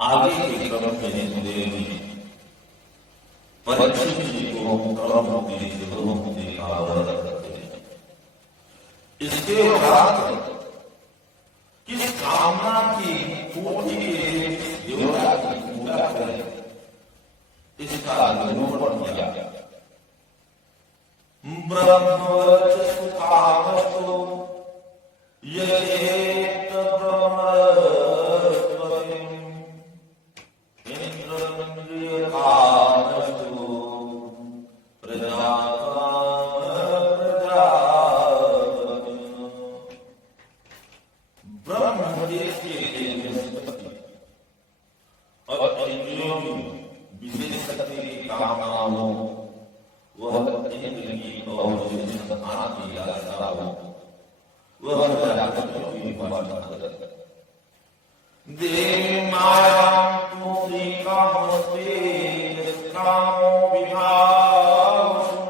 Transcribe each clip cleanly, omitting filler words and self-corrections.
आगे के क्रम में सुदेव जी परीक्षित जी को क्रम मुक्ति शुभ मुक्ति का वर्णन करते हैं। इसके उपरांत किस कामना की पूर्ति के लिए देवता की पूजा करें इसका निरूपण किया। ब्रह्मवच सुकामतो यजेत ब्रह्मस्पतिं इंद्रमिन्द्रियकामस्तु प्रजापतिं। ब्रह्मदेव के बृहस्पति और इंद्रियों की विशेष शक्ति की कामनाओं वह इंद्र की और संतान की लालसा हो वह प्रजापतियों की उपासना करे। देवी माया तुमरी कामस्ते कामो विभावसु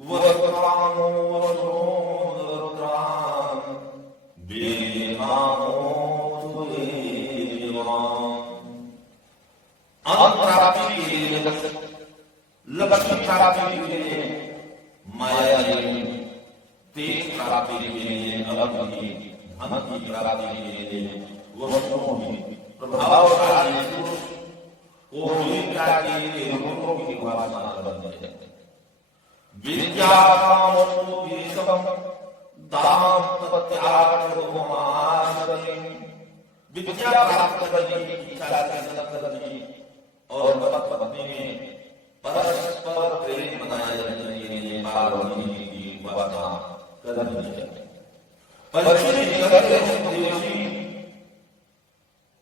वह कामो वसुंदरतां बेहामो तुदेवां। प्राप्ति के लिए लक्ष्मी प्राप्ति के लिए माया देवी, तेज प्राप्ति के लिए अग्नि, धन की प्राप्ति के लिए वस्तुओं की प्रभावशाली पुरुष को विद्या के लिए रूपों की उपासना करते हैं। विद्या कामस्तु विषम दाम तत्यागमासति। विद्या प्राप्त करने की इच्छा से करनी और पत्नी में परस्पर प्रेम बनाए रखने के लिए पार्वती की उपासना करनी चाहिए। परीक्षित कहते हैं देवी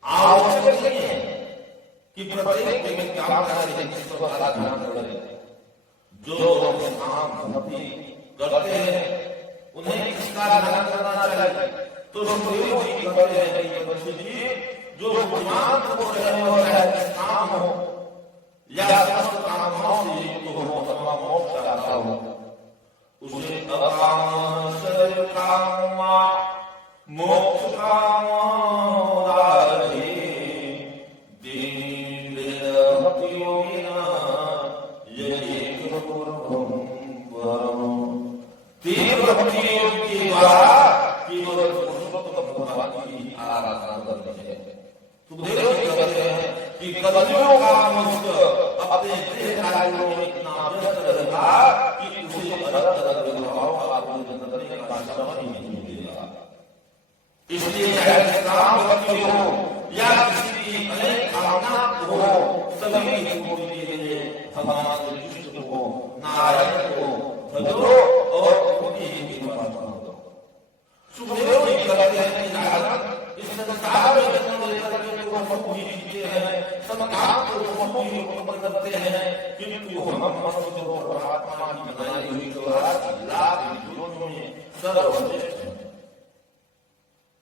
आवश्यक नहीं है कि प्रत्येक व्यक्ति काम करे ध्यान करे। जो काम भक्ति करते हैं उन्हें किसका ध्यान करना चाहिए? तो देवी जी कहते हैं परीक्षित जी जो भगवान को रहने वाला काम हो या समस्त कामनाओं से युक्त हो अथवा मोक्ष चाहता हो उसे अकाम शरीर कामा मोक्ष कामोदारे दीन भक्ति योगिना यही गुरुर्भुम वरम। तीव्र भक्ति योग के द्वारा केवल पुरुषोत्तम भगवान की आराधना करनी है। सुखदेव जी कहते हैं कि कलियों का मनुष्य अपने देह कार्यों में इतना व्यस्त रहेगा कि उसे अलग अलग व्यवहारों का पालन करने का समय नहीं मिलेगा। इसलिए चाहे काम करते हो या किसी की अनेक कामना हो सभी की पूर्ति के लिए भगवान कृष्ण को नारायण को भजो और उनकी ही उपासना करो। सुखदेव जी कहते हैं कि नारद इस संसार में जन्म लेकर के को मनुष्य जीते हैं, सब काम को मनुष्य उत्पन्न करते हैं, किंतु हम मनुष्य को परमात्मा की बनाई हुई लाख योनियों में सर्वश्रेष्ठ हैं।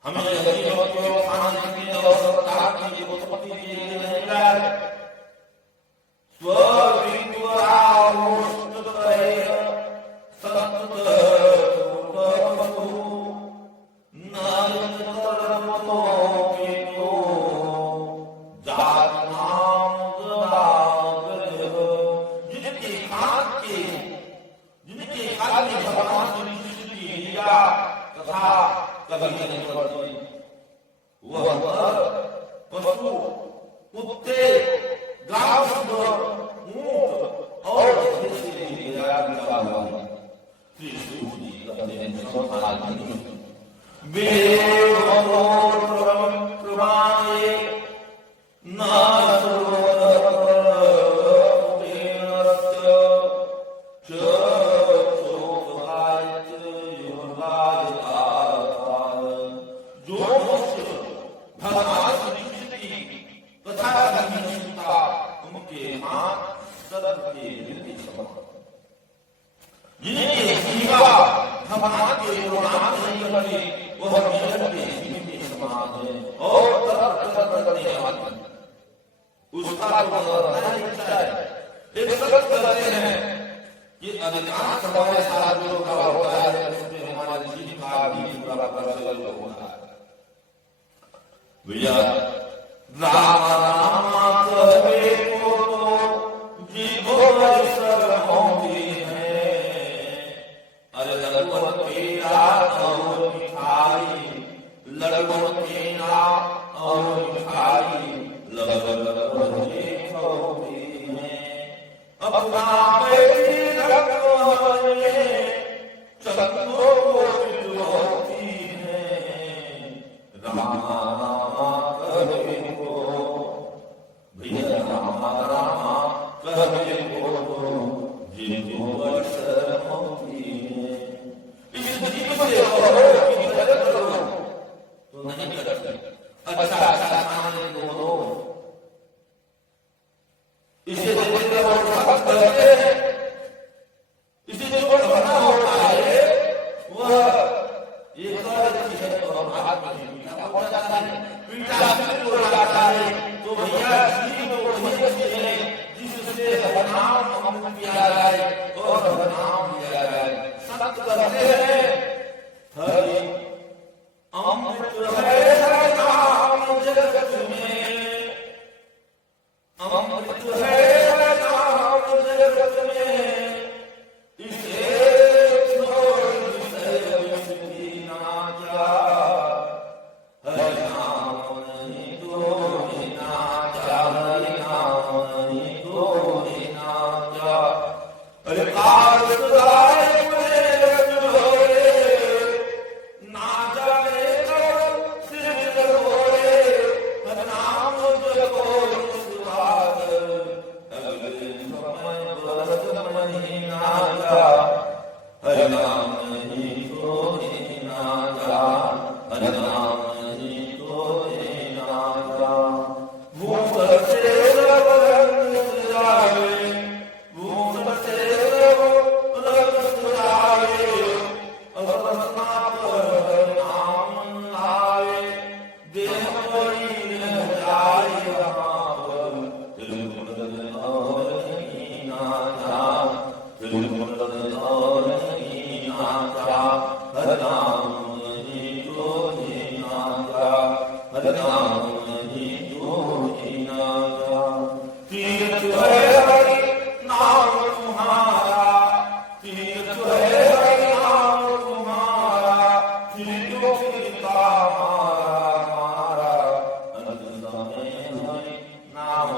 हमें यही और सरकार की उत्पत्ति के लिए नहीं मिला है। पशु, कुत्ते, गांव ऊंट और भगवान के गुणगान नहीं करते वह मिलन के सीने के समान है और तरह करने वाला उसका तो रहना ही चाहिए। एक सख्त कहते हैं कि अधिकांश समय सारा जो का होता है उसमें हमारे जीवन का भी पूरा प्रचलन होता है। भैया राम राम कहे को तो जीवो अवसर होती है। अरे लड़कों तेरा और मिठाई, लड़कों तेरा और मिठाई लग लग होती है। अपना बेटी रखवाले चंदो होती है। रामा रामा कहे को भैया, रामा रामा कहे को जीवो अवसर होती है। इस जीव से कहो कि गलत करो तो नहीं करते, अच्छा अच्छा खाने को दो, इसे देते हो सब करते हैं। इसे जो बना होता है वह एक चीज है और हाथ में पीटा हो जाता है, पीटा हो जाता है। तो भैया जीव वही है जिससे नाम हम किया जाए और नाम लिया जाए। सत्य करते हैं हरि अमृत है नाम जगत में, अमृत है नाम जगत में, इसे छोड़ विषय ना जा। हरि नाम नहीं तो ना जा, हरि नाम नहीं तो ना जा। अरे काल सुधारे ना जाने करो सिर घोड़े, नाम जगो सुधार। अगले समय बरस महीना जा, हरि नाम नहीं तो ना जा, हरि नाम नहीं तो ना जा। भूख से रंग सुझावे, भूख से रंग सुझावे, अपना पर नाम लाए, देह बड़ी रह जाए वहाँ पर। तिलकुंडल और नहीं ना जा, तिलकुंडल और नहीं ना जा, हरि नाम नहीं तो ना जा, हरि नाम नहीं तो ना जा। तीर्थ है हरि नाम तुम्हारा, तीर्थ है हरि नाम तुम्हारा, तीर्थों का हमारा अंत समय हरि नाम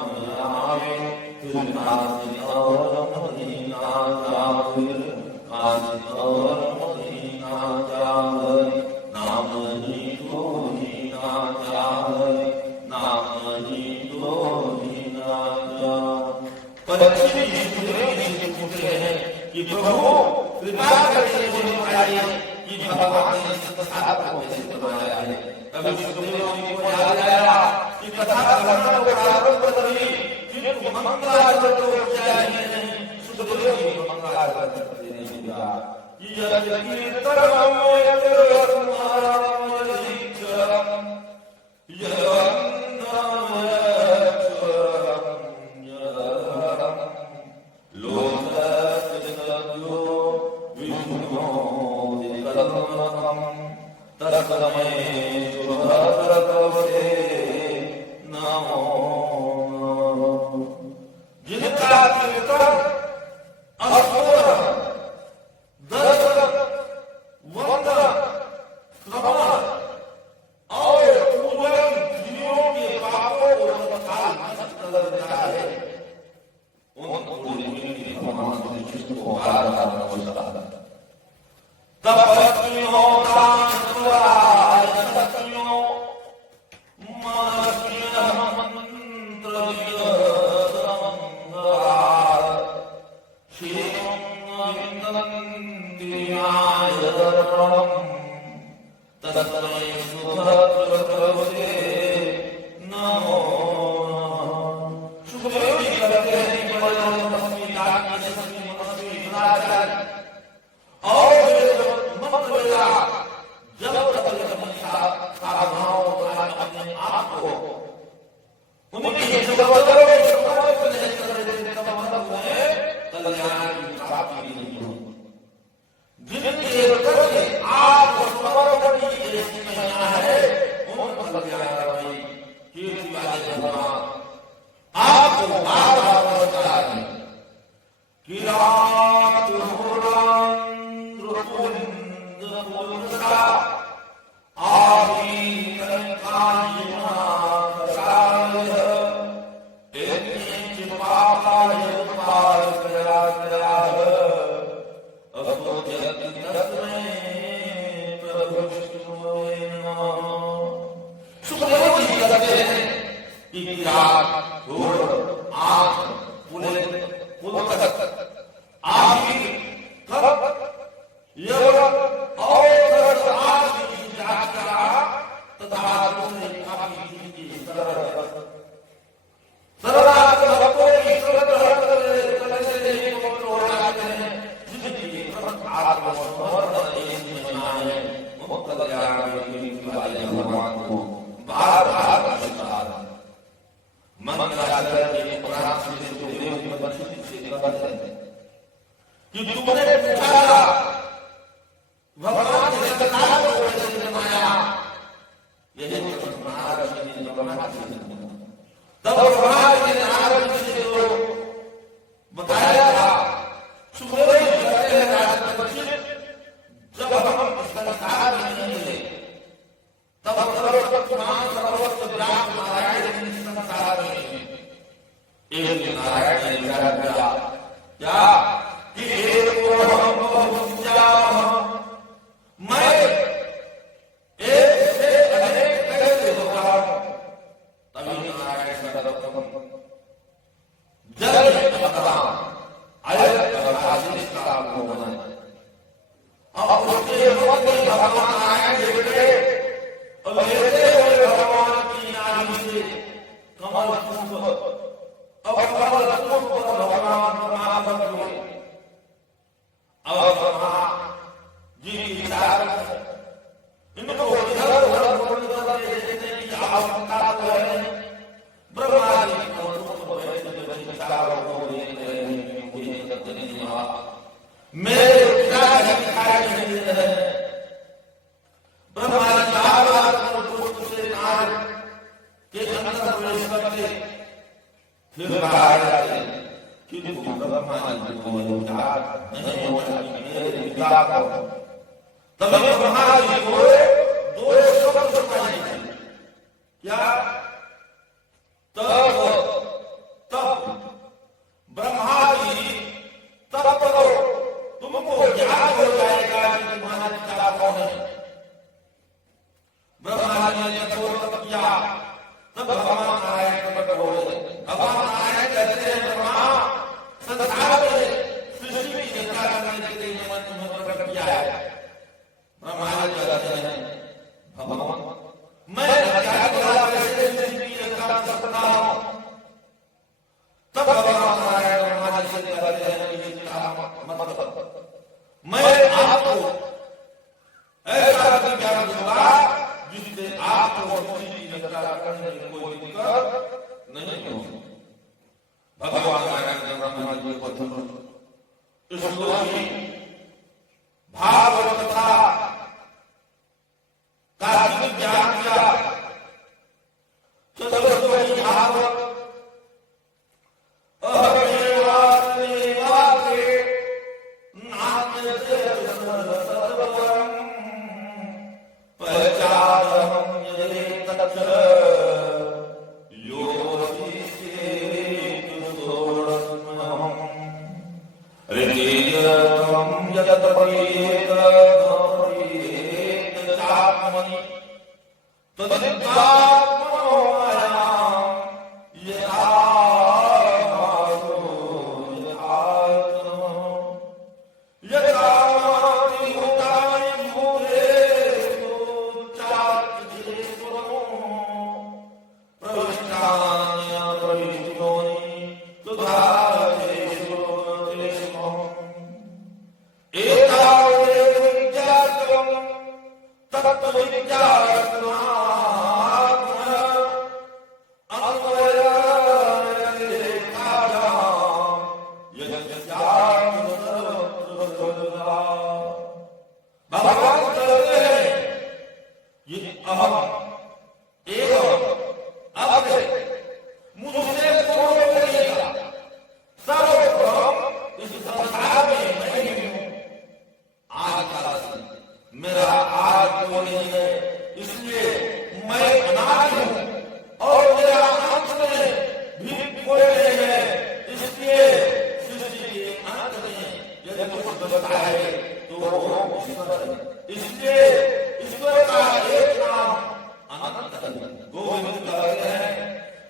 आवे। फिर काशी और मदीना जा, फिर काशी और मदीना जा, हरि नाम नहीं तो ना जा, हरि नाम नहीं तो ना जा। पक्षी से पूछते हैं कि प्रभु कृपा करके मुझे बताइए कि भगवान ने इस कथा को कैसे बनाया है। तभी सुखदेव जी को याद आया कि कथा करना को प्रारंभ करी, फिर मंगलाचरण को किया ही नहीं। सुखदेव जी को मंगलाचरण करते नहीं दिया। यह कीर्तनम यत्नम यदिचरम यवन्नम यक्षरम यदरम लोकस्यो विष्णु तस्मै शुभद्रकवते नमो। जिनका कीर्तन अस्मरण दर्शन वंदन श्रवण और पूजन जीवों के पापों को तत्काल नष्ट कर देता है, उन भगवान कृष्ण को आराधना होता है। तपस्वियों प्राणवाय सत्यों मनस्विनः मंत्र विदमंगलाय क्षेमं विन्दन्त्याय दर्पणम् तस्मै शुभद्रकवते नमो नमः। सुखदेव जी कहते हैं कि मनस्वी मनस्वी मनस्वी और जब साधनाओं अपने आप को उनकी कल्याण की प्राप्ति नहीं होगी। जिनके आप समर्पण की है उन कल्याण कीर्ति वाले एक रात घोड़ आंख पुले पुलक आखिर तब यह और आखिरी यात्रा तथा दूसरे काफी की सरला सबको ईश्वर करने को प्रोत्साहित है जिसकी आत्मसमर्पण है मुक्त कल्याण की भगवान को बार-बार नमस्कार मन का के प्राण से जुड़े हुए बंधन से कहते हैं कि तुमने पूछा भगवान ने कथा को कैसे जमाया यही तो महाराज ने जमाया तब भगवान ने नारद जी को बताया था सुबह करते राजपति जब हम संसार में नहीं थे तब सर्वत्र व्याप्त नारायण जी संसार में एक नारायण ने विचार किया क्या कि एक हम मैं एक से अनेक कैसे होगा तभी नारायण जल अब उसके भगवान नारायण देखते और लेते हुए भगवान की नाभि से कमल पुष्प अब कमल पुष्प भगवान परमात्मा हुए और ब्रह्मा जी की विचार इनको इधर उधर देखने की आवश्यकता तो है ब्रह्मा जी को विचारों को देख रहे हैं क्योंकि मेरे विचार दिखाई नहीं दे रहे हैं ब्रह्मा जी बार-बार पुष्प से नार के अंदर प्रवेश करके फिर बाहर जाते किंतु ब्रह्मा जी को विचार नहीं होता कि मेरे विचार को तभी ब्रह्मा जी को दो शब्द सुनाई दिए क्या तब ब्रह्मा जी तब करो तुमको याद हो जाएगा कि तुम्हारा पिता कौन है ब्रह्मा जी ने तब किया तब भगवान नारायण प्रकट हुए भगवान नारायण कहते हैं ब्रह्मा संसार में सृष्टि की रचना करने के लिए मैंने तुम्हें प्रकट किया है ब्रह्मा जी कहते हैं भगवान मैं कैसे सृष्टि की रचना कर सकता हूं तब भगवान नारायण ब्रह्मा जी से कहते हैं कि मतलब मैं आपको ऐसा ज्ञान दूंगा जिससे आपको सृष्टि की रचना करने में कोई दिक्कत नहीं होगी भगवान नारायण ने ब्रह्मा जी को इस श्लोकी भागवत कथा का ज्ञान किया चतुर्दशी भागवत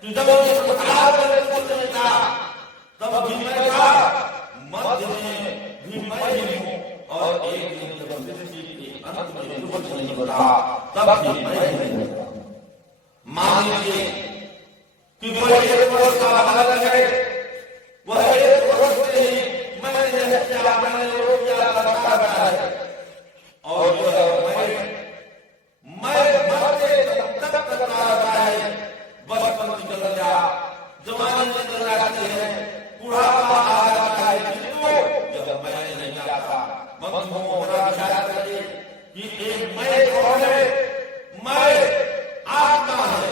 कि जब ये संसार में कुछ नहीं था तब भी मैं था, मध्य में भी मैं ही हूँ, और एक दिन जब सृष्टि के अंत में कुछ नहीं बचा तब भी मैं ही हूँ। मान लीजिए कि वह एक वर्ष का बालक है, वह एक वर्ष से ही मैंने क्या मैंने वो क्या करता रहा है, और मैं मरते तक करता रहा है। बचपन निकल गया, जवानी निकल जाती है, बुढ़ापा आ जाता है, किंतु जब मैं नहीं जाता बंधुओं होना विचार करिए कि एक मैं कौन है, मैं आत्मा है,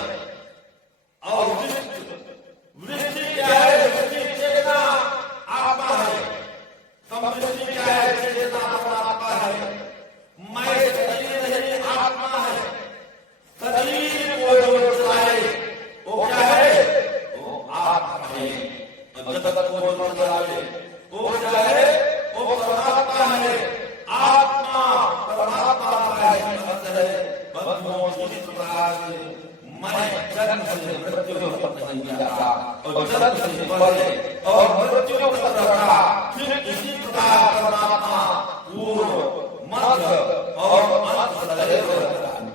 और वृष्टि क्या है, वृष्टि चेतना आत्मा है, समृद्धि क्या है, चेतना आत्मा है, मैं शरीर नहीं आत्मा है। शरीर को जो चलाए वो क्या है, वो आत्मा है, जगत को जो चलाए वो क्या है, वो परमात्मा है। आत्मा परमात्मा का ही अर्थ है। बंधुओं इस प्रकार से मैं जन्म से मृत्यु तक नहीं जाता, और जन्म से पहले और मृत्यु तक रहा, फिर इसी प्रकार परमात्मा पूर्व मध्य और अंत सदैव रहता है।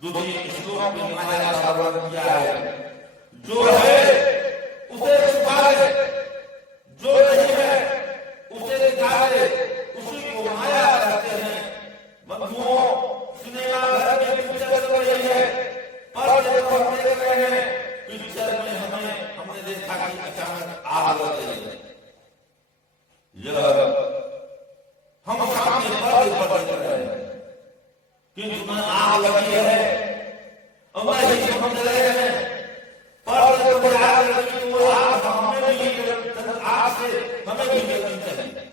दूसरी श्लोक में माया का वर्णन किया है, जो है उसे छुपाए, जो नहीं है उसे दिखाए, उसी को माया कहते हैं। बंधुओं, सिनेमा घर में पिक्चर चल रही है, पर्दे पर देख रहे हैं, पिक्चर में हमने देखा कि अचानक आग लग गई है। यह हम सामने पर्दे पर देख रहे हैं, किंतु मैं आग लगी है, और मैं ही समझ रहे हैं पर्दे पर आग लगी, वो आग हमें भी आग से हमें भी लगनी चाहिए,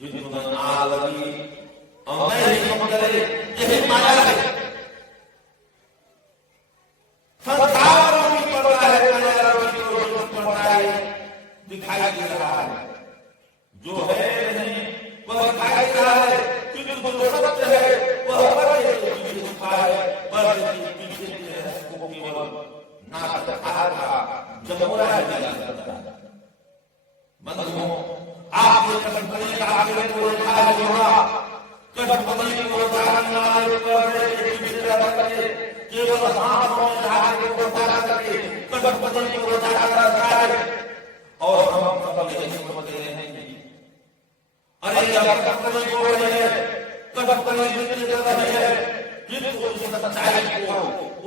किंतु मैं आग लगी और मैं ही समझ रहे, यही माया है। संसार में पड़ता है, माया पड़ता है, दिखाई दे रहा है, जो है नहीं वह दिखाई दे रहा है, किंतु जो सत्य है वह पर्दे के पीछे छुपा है। पर्दे के पीछे के रहस्य को केवल नाटककार का जमुना ही जान सकता है। बंधुओं, आपने कठपुतली का आगे को देखा होगा, कठपुतली को जानना है, पर्दे के पीछे रह करके केवल हाथों में धागे को फंसा करके कठपुतली को जाकर रखा है, और हम सब यही समझते हैं अरे कठपुतली को रही है, कठपुतली जिंदगी चल रही है, किंतु उस सच्चाई को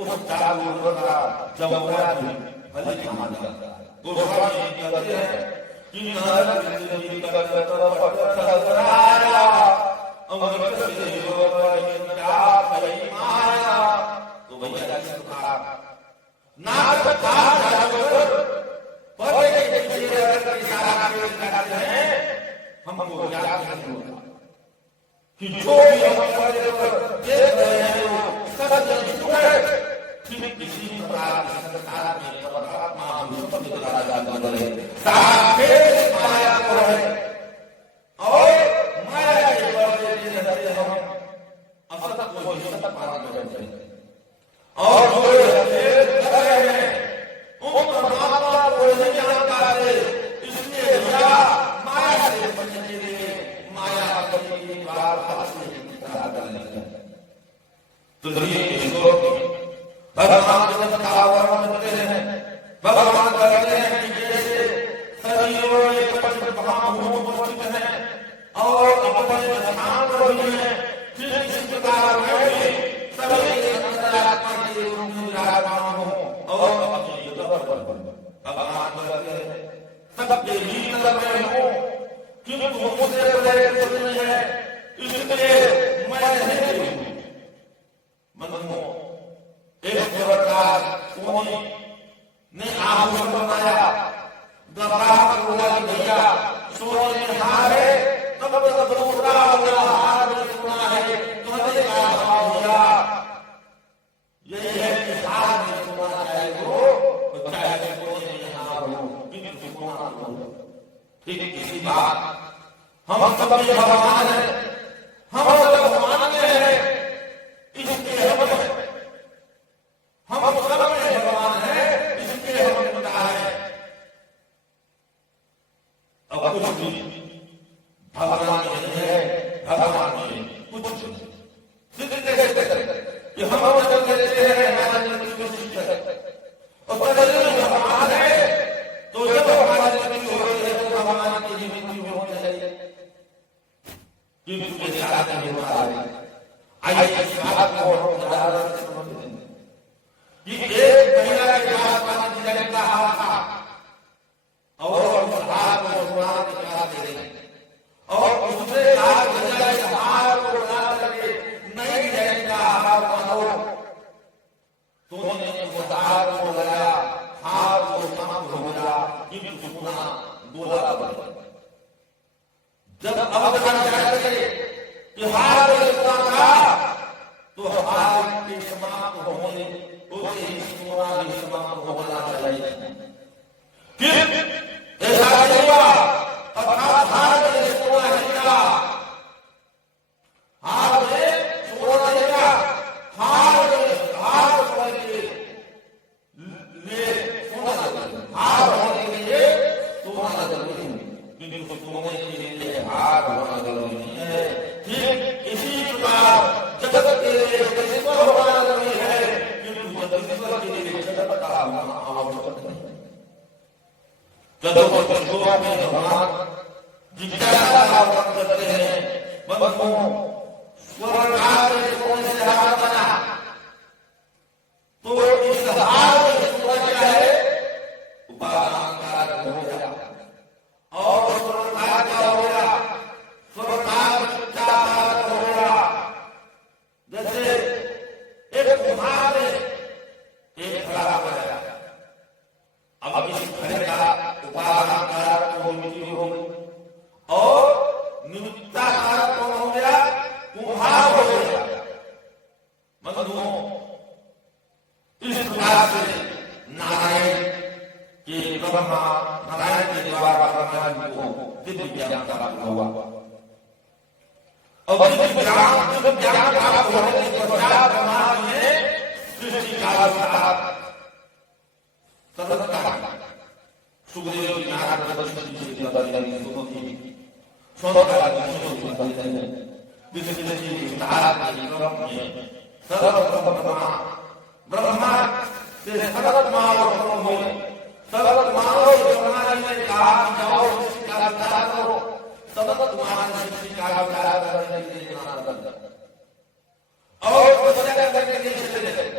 उस जागरूक होगा जमुना भी भले मान सकता है। गोस्वामी कहते हैं कि नरक जिंदगी का सराया अमृत से योग क्या भई माया। तो भैया नाटककार जादूगर पर्दे के पीछे रहकर इशारा करते हैं, हमको याद नहीं होता कि जो भी हम पर्दे पर देख रहे हैं वो सत्य झूठ है। फिर किसी प्रकार की संसार में परमात्मा विश्व के द्वारा बदले सापेक्ष माया को है, और माया के पर्दे में रहते हम असत को ही सत्य मान बैठे हैं, और जो कर रहे हैं उन परमात्मा को नहीं जानता है। इसलिए माया से बचने के लिए माया करने की बार तो भगवान जगत का वर्णन करते हैं। भगवान कहते हैं कि जैसे शरीरों में पंचमहाभूत हैं और अपने स्थान पर भी हैं, फिर इस प्रकार मैं भी सभी के अंदर आत्मा के रूप में विराजमान हूँ और अपने जगत पर भगवान कहते हैं सबके भीतर मैं हूँ, किंतु मुझसे बड़े कुछ नहीं है, इसलिए मैं नहीं हूँ। मनुष्य एक प्रकार सोनी ने आभूषण बनाया, ग्राहक बोला भैया सोने में हार है, तब तक दूसरा बोला हार में सोना है, कहते क्या भाव भैया, यही है कि हार में सोना चाहे हो चाहे सोने में हार हो, किंतु सोना हो। ठीक इसी बात हम सब भगवान है, हम सब भगवान में है, इसलिए हम सब में और शरीर में भगवान है तो जब हमारी मृत्यु हो रही है तो भगवान की भी मृत्यु होनी चाहिए क्योंकि उसके साथ में होता है। आइए इस बात को हम उदाहरण से समझते हैं कि एक महिला के पास पानी पीने का हाथ था और उस हाथ को सोना के पास दे रही और उसने कहा कि इस हाथ को बना करके नहीं जाएगा हाथ बनाओ तो उन्होंने उस हाथ को लगाया हाथ को समाप्त हो गया किंतु सोना दोबारा बन गया। जब अवधान करके कि हाथ का तो हाथ के समाप्त होने उसे ही सोना भी समाप्त होना चाहिए। फिर ऐसा हुआ अर्थात हाथ में सोना निकला हाथ में सोना निकला हाथ के लिए सोना हाथ होने के लिए सोना जरूरी है क्योंकि सोने के लिए हाथ होना जरूरी नहीं है। ठीक इसी प्रकार जगत के लिए जगत होना जरूरी है क्योंकि जगत के लिए जगत का होना आवश्यक है। जब में भगवान जिज्ञासा का वर्णन करते हैं बंधुओं स्वर्गार सोने से हार बना तो इस हार में सोना क्या है उपादान हो गया और स्वर्गार क्या हो गया स्वर्गार कारक हो गया। जैसे एक कुम्हार ने एक घड़ा बनाया अब इस घड़े का उपादान कारक को मिट्टी हो गई और निमित्ता कारक कौन हो गया कुम्हार हो गया। बंधुओं इस प्रकार से नारायण के ब्रह्मा नारायण के द्वारा ब्रह्मा को दिव्य ज्ञान प्राप्त हुआ और दिव्य ज्ञान प्राप्त होने के पश्चात ब्रह्मा ने सृष्टि का सुखदेव जी नारद वशिष्ठ जी के बदले सुखी सोना के बदले विष्णु जी नारद के क्रम में सर्वप्रथम ब्रह्मा से सर्वत मानव हुए सर्वत मानव ब्रह्मा ने कहा जाओ सृष्टि का विचार करो सर्वत मानव सृष्टि का विचार करने के लिए नारद और तपस्या करने के लिए चले गए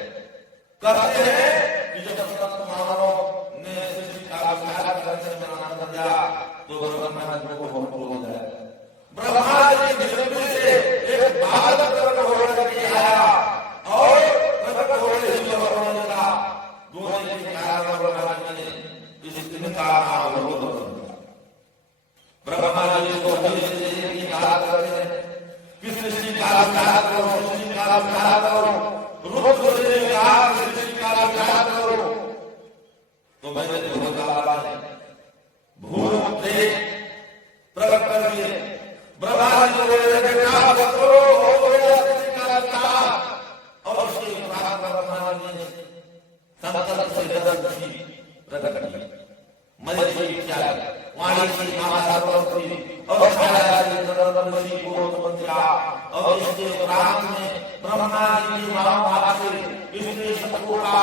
कहते हैं कि जब सर्वत मानव ने सृष्टि का विचार करने में नारद गया तो ब्रह्मा जी को हो गया। ब्रह्मा जी बिल्कुल से एक बालक प्रकट होकर के आया और प्रकट होने से होने लगा दोनों के कारण ब्रह्मा जी ने इस दिन का अवरोध कर दिया। ब्रह्मा जी को से की बात करते हैं कि सृष्टि का विचार करो सृष्टि का विचार करो रूप से कहा सृष्टि का विचार करो तो मैंने भूत भूत प्रकट कर दिए। ब्रह्मा जी और उसके बाद ब्रह्मा जी ने संतत से जगत की प्रकट की मनुष्य क्या वाणी की माता सरस्वती और छाया जी नरदमसी को समझा और इसके प्राण में ब्रह्मा जी की महाभारत से इसने सबको का